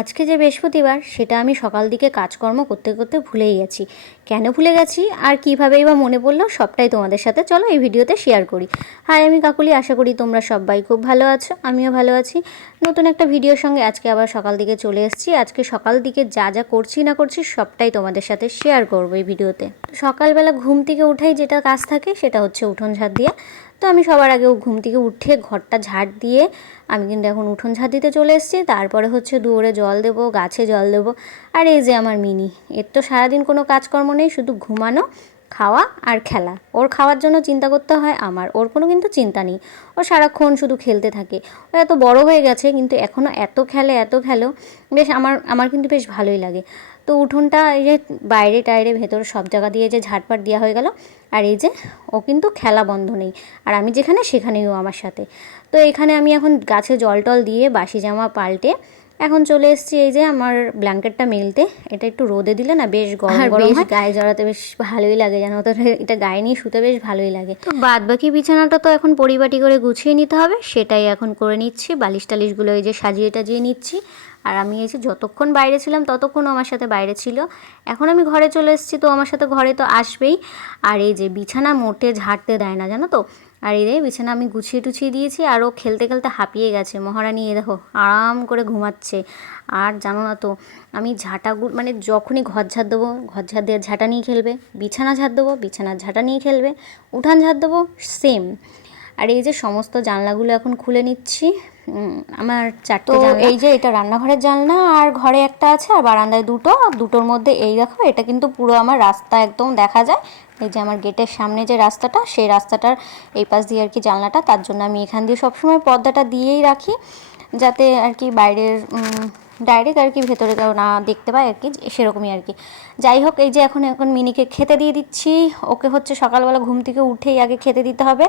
আজকে যে বৃহস্পতিবার সেটা আমি সকাল দিকে কাজকর্ম করতে করতে ভুলেই গেছি। কেন ভুলে গেছি আর কীভাবেই বা মনে পড়লো সবটাই তোমাদের সাথে চলো এই ভিডিওতে শেয়ার করি। হাই, আমি কাকুলি, আশা করি তোমরা সবাই খুব ভালো আছো, আমিও ভালো আছি। নতুন একটা ভিডিওর সঙ্গে আজকে আবার সকাল দিকে চলে এসেছি। আজকে সকাল দিকে যা যা করছি না করছি সবটাই তোমাদের সাথে শেয়ার করবো এই ভিডিওতে। সকালবেলা ঘুম থেকে উঠাই যেটা কাজ থাকে সেটা হচ্ছে উঠোন ঝাড় দেওয়া। তো আমি সবার আগে ঘুম থেকে উঠে ঘরটা ঝাড় দিয়ে আমি কিন্তু এখন উঠোন ঝাড় দিতে চলে এসেছি। তারপরে হচ্ছে দুয়ারে জল দেবো, গাছে জল দেবো। আর এই যে আমার মিনি, এর তো সারাদিন কোনো কাজকর্ম নেই, শুধু ঘুমানো, খাওয়া আর খেলা। ওর খাওয়ার জন্য চিন্তা করতে হয় আমার, ওর কোনো কিন্তু চিন্তা নেই। ও সারাক্ষণ শুধু খেলতে থাকে। ও এত বড় হয়ে গেছে কিন্তু এখনও এত খেলো, বেশ আমার কিন্তু বেশ ভালোই লাগে। তো উঠোনটা এই যে বাইরে টাইরে ভেতরে সব জায়গা দিয়ে যে ঝাড়পাট দেওয়া হয়ে গেল। আর এই যে ও কিন্তু খেলা বন্ধ নেই, আর আমি যেখানে সেখানেই ও আমার সাথে। তো এখানে আমি এখন গাছে জল টল দিয়ে বাসি জামা পাল্টে এখন চলে এসেছি এই যে আমার ব্ল্যাঙ্কেটটা মেলতে। এটা একটু রোদে দিলে না বেশ গরম গরম হয়, গায়ে জড়াতে বেশ ভালোই লাগে, জানো তো। এটা গায়ে নিয়ে শুতে বেশ ভালোই লাগে। তো বাদ বাকি বিছানাটা তো এখন পরিপাটি করে গুছিয়ে নিতে হবে, সেটাই এখন করে নিচ্ছি। বালিশ টালিশগুলো এই যে সাজিয়ে টাজিয়ে নিচ্ছি। আর আমি এই যে যতক্ষণ বাইরে ছিলাম ততক্ষণ আমার সাথে বাইরে ছিল। এখন আমি ঘরে চলে এসেছি, তো আমার সাথে ঘরে তো আসবেই। আর এই যে বিছানা মোটে ঝাড়তে দেয় না, জানো তো। আর এই রে বিছানা আমি গুছিয়ে টুছিয়ে দিয়েছি, আর ও খেলতে খেলতে হাঁপিয়ে গেছে। মহারানী এ দেখো আরাম করে ঘুমাচ্ছে। আর জানো না তো, আমি মানে যখনই ঘর ঝাড় দেবো, ঘর ঝাড় দিয়ে ঝাঁটা নিয়ে খেলবে, বিছানা ঝাড় দেবো, বিছানার ঝাঁটা নিয়ে খেলবে, উঠান ঝাড় দেবো, সেম। আর এই যে সমস্ত জানলাগুলো এখন খুলে নিচ্ছি। আমার 4টে জানলা। এই যে এটা রান্নাঘরের জানলা, আর ঘরে একটা আছে, আর বারান্দায় দুটো। দুটোর মধ্যে এই দেখো, এটা কিন্তু পুরো আমার রাস্তা একদম দেখা যায়। এই যে আমার গেটের সামনে যে রাস্তাটা, সেই রাস্তাটার এই পাশ দিয়ে আর কি জানলাটা, তার জন্য আমি এখান দিয়ে সবসময় পর্দাটা দিয়েই রাখি, যাতে আর কি বাইরের ডাইরেক্ট আর কি ভেতরে কেউ না দেখতে পায় আর কি, সেরকমই আর কি। যাই হোক, এই যে এখন মিনিকে খেতে দিয়ে দিচ্ছি। ওকে হচ্ছে সকালবেলা ঘুম থেকে উঠেই আগে খেতে দিতে হবে,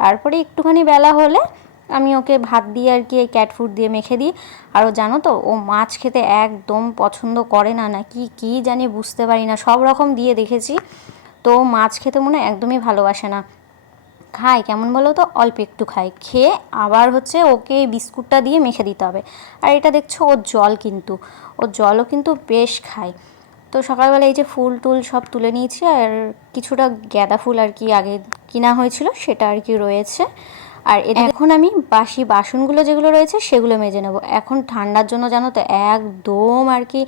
তারপরে একটুখানি বেলা হলে আমি ওকে ভাত দিয়ে আর কি এই ক্যাট ফুড দিয়ে মেখে দিই। আরও জানো তো, ও মাছ খেতে একদম পছন্দ করে না, না কি জানি বুঝতে পারি না। সব রকম দিয়ে দেখেছি, তো মাছ খেতে মনে একদমই ভালোবাসে না। খায় কেমন বলো তো, অল্প একটু খায়, খেয়ে আবার হচ্ছে ওকে বিস্কুটটা দিয়ে মেখে দিতে হবে। আর এটা দেখছো ওর জল, কিন্তু ওর জলও কিন্তু বেশ খায়। তো সকালবেলা এই যে ফুল টুল সব তুলে নিয়েছি, আর কিছুটা গাঁদা ফুল আর কি আগে কিনা হয়েছিল সেটা আর কি রয়েছে। আর এখন আমি বাসি বাসনগুলো যেগুলো রয়েছে সেগুলো মেজে নেব। এখন ঠান্ডার জন্য জানো তো একদম আর কি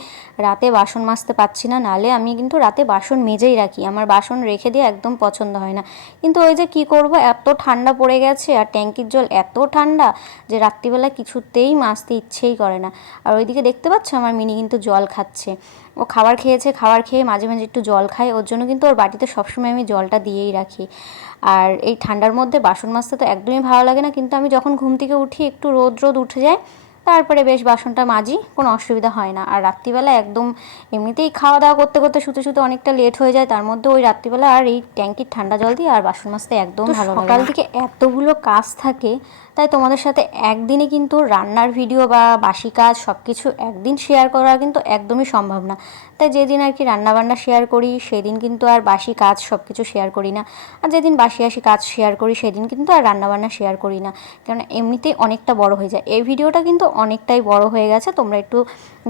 রাতে বাসন মাজতে পারছি না, নালে আমি কিন্তু রাতে বাসন মেজেই রাখি। আমার বাসন রেখে দিয়ে একদম পছন্দ হয় না, কিন্তু ওই যে কি করব, এত ঠান্ডা পড়ে গেছে আর ট্যাঙ্কির জল এত ঠান্ডা যে রাত্রিবেলা কিছুতেই মাজতে ইচ্ছেই করে না। আর ওইদিকে দেখতে পাচ্ছ আমার মিনি কিন্তু জল খাচ্ছে। ও খাবার খেয়েছে, খাবার খেয়ে মাঝে মাঝে একটু জল খায়, ওর জন্য কিন্তু ওর বাটিতে সবসময় আমি জলটা দিয়েই রাখি। আর এই ঠান্ডার মধ্যে বাসন মাজতে তো একদমই ভালো লাগে না, কিন্তু আমি যখন ঘুম থেকে উঠি একটু রোদ উঠে যায়, তারপরে বেশ বাসনটা মাজি, কোনো অসুবিধা হয় না। আর রাত্রিবেলা একদম এমনিতেই খাওয়া দাওয়া করতে করতে শুতে শুতে অনেকটা লেট হয়ে যায়, তার মধ্যে ওই রাত্রিবেলা আর এই ট্যাঙ্কির ঠান্ডা জল দিয়ে আর বাসন মাজতে একদম ভালো লাগে না। সকাল থেকে এতগুলো কাজ থাকে, তাই তোমাদের সাথে একদিনে কিন্তু রান্নার ভিডিও বা বাসি কাজ সব কিছু একদিন শেয়ার করা কিন্তু একদমই সম্ভব না। তাই যেদিন আর কি রান্নাবান্না শেয়ার করি সেদিন কিন্তু আর বাসি কাজ সব কিছু শেয়ার করি না, আর যেদিন বাসি কাজ শেয়ার করি সেদিন কিন্তু আর রান্নাবান্না শেয়ার করি না, কারণ এমনিতেই অনেকটা বড় হয়ে যায়। এই ভিডিওটা কিন্তু অনেকটাই বড় হয়ে গেছে, তোমরা একটু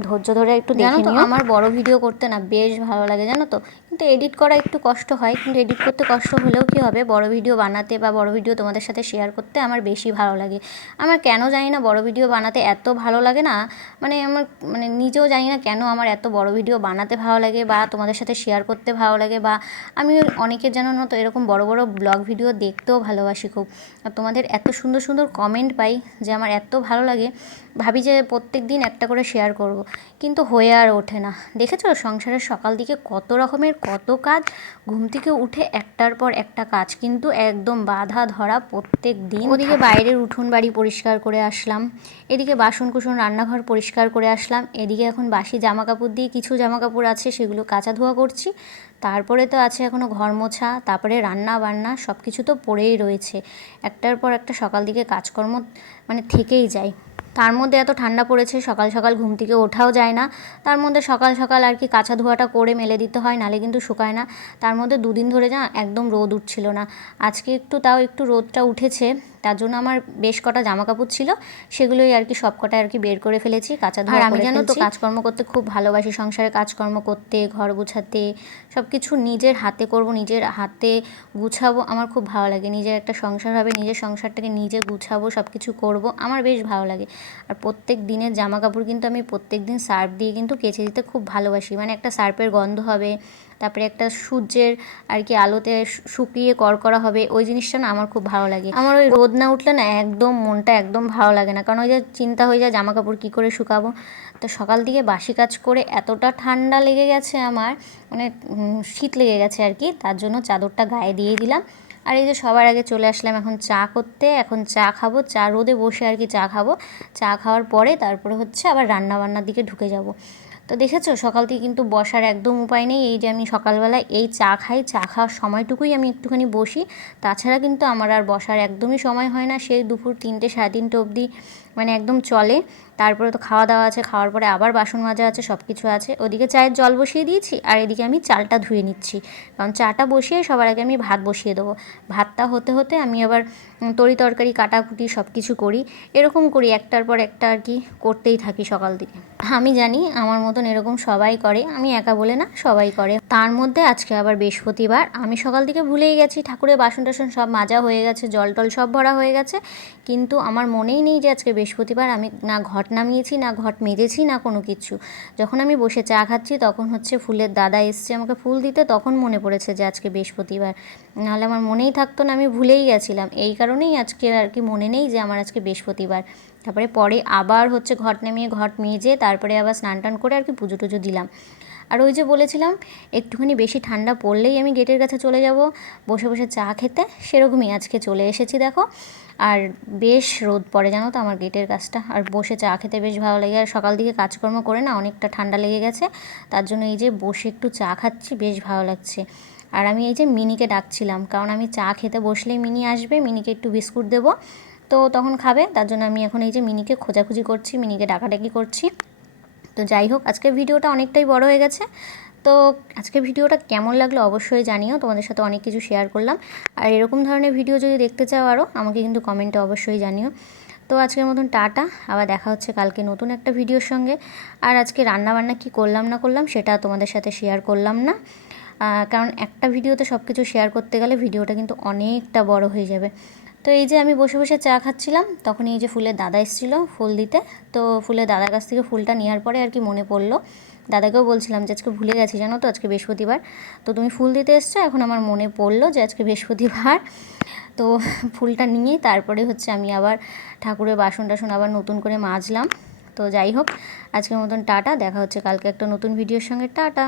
ধৈর্য ধরে একটু দেখে নিও। আমার বড় ভিডিও করতে না বেশ ভালো লাগে, জানো তো, কিন্তু এডিট করা একটু কষ্ট হয়। কিন্তু এডিট করতে কষ্ট হলেও কী হবে, বড় ভিডিও বানাতে বা বড় ভিডিও তোমাদের সাথে শেয়ার করতে আমার বেশি ভালো লাগে। আমার কেন জানি না বড় ভিডিও বানাতে এত ভালো লাগে না, আমার নিজেও জানি না কেন আমার এত বড় ভিডিও বানাতে ভালো লাগে বা তোমাদের সাথে শেয়ার করতে ভালো লাগে। বা আমি অনেকের জানো না তো এরকম বড় বড় ব্লগ ভিডিও দেখতেও ভালোবাসি খুব। আর তোমাদের এত সুন্দর সুন্দর কমেন্ট পাই যে আমার এত ভালো লাগে, ভাবি যে প্রত্যেক দিন একটা করে শেয়ার করব, কিন্তু হয়ে আর ওঠে না। দেখেছো সংসারের সকাল দিকে কত রকমের কত কাজ, ঘুম থেকে উঠে একটার পর একটা কাজ কিন্তু একদম বাধা ধরা প্রত্যেক দিন। ওদিকে বাইরের উঠোন বাড়ি পরিষ্কার করে আসলাম, এদিকে বাসন কুসন রান্নাঘর পরিষ্কার করে আসলাম, এদিকে এখন বাসি জামা কাপড় দিয়ে কিছু জামা কাপড় আছে সেগুলো কাচা ধোয়া করছি, তারপরে তো আছে এখনও ঘর মোছা, তারপরে রান্না বান্না সব কিছু তো পড়েই রয়েছে। একটার পর একটা সকাল দিকে কাজকর্ম থেকেই যায়। তার মধ্যে এত ঠান্ডা পড়েছে, সকাল সকাল ঘুম থেকে ওঠাও যায় না। তার মধ্যে সকাল সকাল আর কি কাঁচা ধোয়াটা করে মেলে দিতে হয়, নালে কিন্তু শুকায় না। তার মধ্যে দুদিন ধরে একদম রোদ উঠছিল না, আজকে একটু তাও একটু রোদটা উঠেছে, তার জন্য আমার বেশ কটা জামা কাপড় ছিল, সেগুলোই আর কি সব কটা আর কি বের করে ফেলেছি, কাঁচা ধোয়া। আর আমি জানো তো কাজকর্ম করতে খুব ভালোবাসি, সংসারে কাজকর্ম করতে, ঘর গুছাতে, সব কিছু নিজের হাতে করব, নিজের হাতে গুছাবো, আমার খুব ভালো লাগে। নিজের একটা সংসার হবে, নিজের সংসারটাকে নিজে গুছাবো, সব কিছু করব, আমার বেশ ভালো লাগে। আর প্রত্যেক দিনের জামা কাপড় কিন্তু আমি প্রত্যেক দিন সার্ফ দিয়ে কিন্তু কেচে দিতে খুব ভালোবাসি, মানে একটা সার্ফের গন্ধ হবে, তারপরে একটা সূর্যের আর কি আলোতে শুকিয়ে কড়কড়া হবে, ওই জিনিসটা না আমার খুব ভালো লাগে। আমার ওই রোদ না উঠলে না একদম মনটা একদম ভালো লাগে না, কারণ ওই যে চিন্তা হয়ে যায় জামা কাপড় কী করে শুকাবো। তো সকাল থেকে বাসি কাজ করে এতটা ঠান্ডা লেগে গেছে আমার, মানে শীত লেগে গেছে আর কি, তার জন্য চাদরটা গায়ে দিয়ে দিলাম। আর এই যে সবার আগে চলে আসলাম এখন চা করতে, এখন চা খাবো, চা রোদে বসে আর কি চা খাবো। চা খাওয়ার পরে তারপরে হচ্ছে আবার রান্নাবান্নার দিকে ঢুকে যাব। তো দেখেছো সকাল থেকে কিন্তু বসার একদম উপায় নেই। এই যে আমি সকালবেলা এই চা খাই, চা খাওয়ার সময়টুকুই আমি একটুখানি বসি, তাছাড়া কিন্তু আমার আর বসার একদমই সময় হয় না। সেই দুপুর 3টে 3:30 অবধি মানে একদম চলে। তারপরে তো খাওয়া দাওয়া আছে, খাওয়ার পরে আবার বাসন মাজা আছে, সব কিছু আছে। ওদিকে চায়ের জল বসিয়ে দিয়েছি, আর এদিকে আমি চালটা ধুয়ে নিচ্ছি, কারণ চাটা বসিয়ে সবার আগে আমি ভাত বসিয়ে দেবো। ভাতটা হতে হতে আমি আবার তরি তরকারি কাটাকুটি সব কিছু করি, এরকম করি, একটার পর একটা আর কি করতেই থাকি সকাল থেকে। আমি জানি আমার মতন এরকম সবাই করে, আমি একা বলে না, সবাই করে। তার মধ্যে আজকে আবার বৃহস্পতিবার, আমি সকাল থেকে ভুলেই গেছি, ঠাকুরের বাসন টাসন সব মাজা হয়ে গেছে, জল টল সব ভরা হয়ে গেছে, কিন্তু আমার মনেই নেই যে আজকে বৃহস্পতিবার। আমি না ঘট নামিয়েছি, না ঘট মেজেছি, না কোনো কিছু। যখন আমি বসে চা খাচ্ছি তখন হচ্ছে ফুলের দাদা এসছে আমাকে ফুল দিতে, তখন মনে পড়েছে যে আজকে বৃহস্পতিবার, নাহলে আমার মনেই থাকতো না, আমি ভুলেই গেছিলাম। এই কারণেই আজকে আর কি মনে নেই যে আমার আজকে বৃহস্পতিবার। তারপরে পরে আবার হচ্ছে ঘট নামিয়ে ঘট মেজে তারপরে আবার স্নান টান করে আর কি পুজো টুজো দিলাম। আর ওই যে বলেছিলাম একটুখানি বেশি ঠান্ডা পড়লেই আমি গেটের কাছে চলে যাব বসে বসে চা খেতে, সেরকমই আজকে চলে এসেছি দেখো। আর বেশ রোদ পড়ে জানো তো আমার গেটের কাছটা, আর বসে চা খেতে বেশ ভালো লাগে। আর সকাল দিকে কাজকর্ম করে না অনেকটা ঠান্ডা লেগে গেছে, তার জন্য এই যে বসে একটু চা খাচ্ছি, বেশ ভালো লাগছে। আর আমি এই যে মিনিকে ডাকছিলাম, কারণ আমি চা খেতে বসলেই মিনি আসবে, মিনিকে একটু বিস্কুট দেবো, তো তখন খাবে, তার জন্য আমি এখন এই যে মিনিকে খোঁজাখুঁজি করছি, মিনিকে ডাকাডাকি করছি। তো যাই হোক, আজকের ভিডিওটা অনেকটাই বড় হয়ে গেছে। তো আজকের ভিডিওটা কেমন লাগলো অবশ্যই জানিও, তোমাদের সাথে অনেক কিছু শেয়ার করলাম। আর এরকম ধরনের ভিডিও যদি দেখতে চাও আরও, আমাকে কিন্তু কমেন্টে অবশ্যই জানিও। তো আজকের মতন টাটা, আবার দেখা হচ্ছে কালকে নতুন একটা ভিডিওর সঙ্গে। আর আজকে রান্নাবান্না কি করলাম না করলাম সেটা তোমাদের সাথে শেয়ার করলাম না, কারণ একটা ভিডিওতে সব কিছু শেয়ার করতে গেলে ভিডিওটা কিন্তু অনেকটা বড় হয়ে যাবে। তো এই যে আমি বসে বসে চা খাচ্ছিলাম, তখন এই যে ফুলের দাদা এসেছিলো ফুল দিতে। তো ফুলের দাদার কাছ থেকে ফুলটা নেওয়ার পরে আর কি মনে পড়লো, দাদাকেও বলছিলাম যে আজকে ভুলে গেছি জানো তো, আজকে বৃহস্পতিবার, তো তুমি ফুল দিতে এসছো, এখন আমার মনে পড়লো যে আজকে বৃহস্পতিবার। তো ফুলটা নিয়ে তারপরে হচ্ছে আমি আবার ঠাকুরের বাসন টাসন আবার নতুন করে মাজলাম। তো যাই হোক, আজকের মতন টাটা, দেখা হচ্ছে কালকে একটা নতুন ভিডিওর সঙ্গে, টাটা।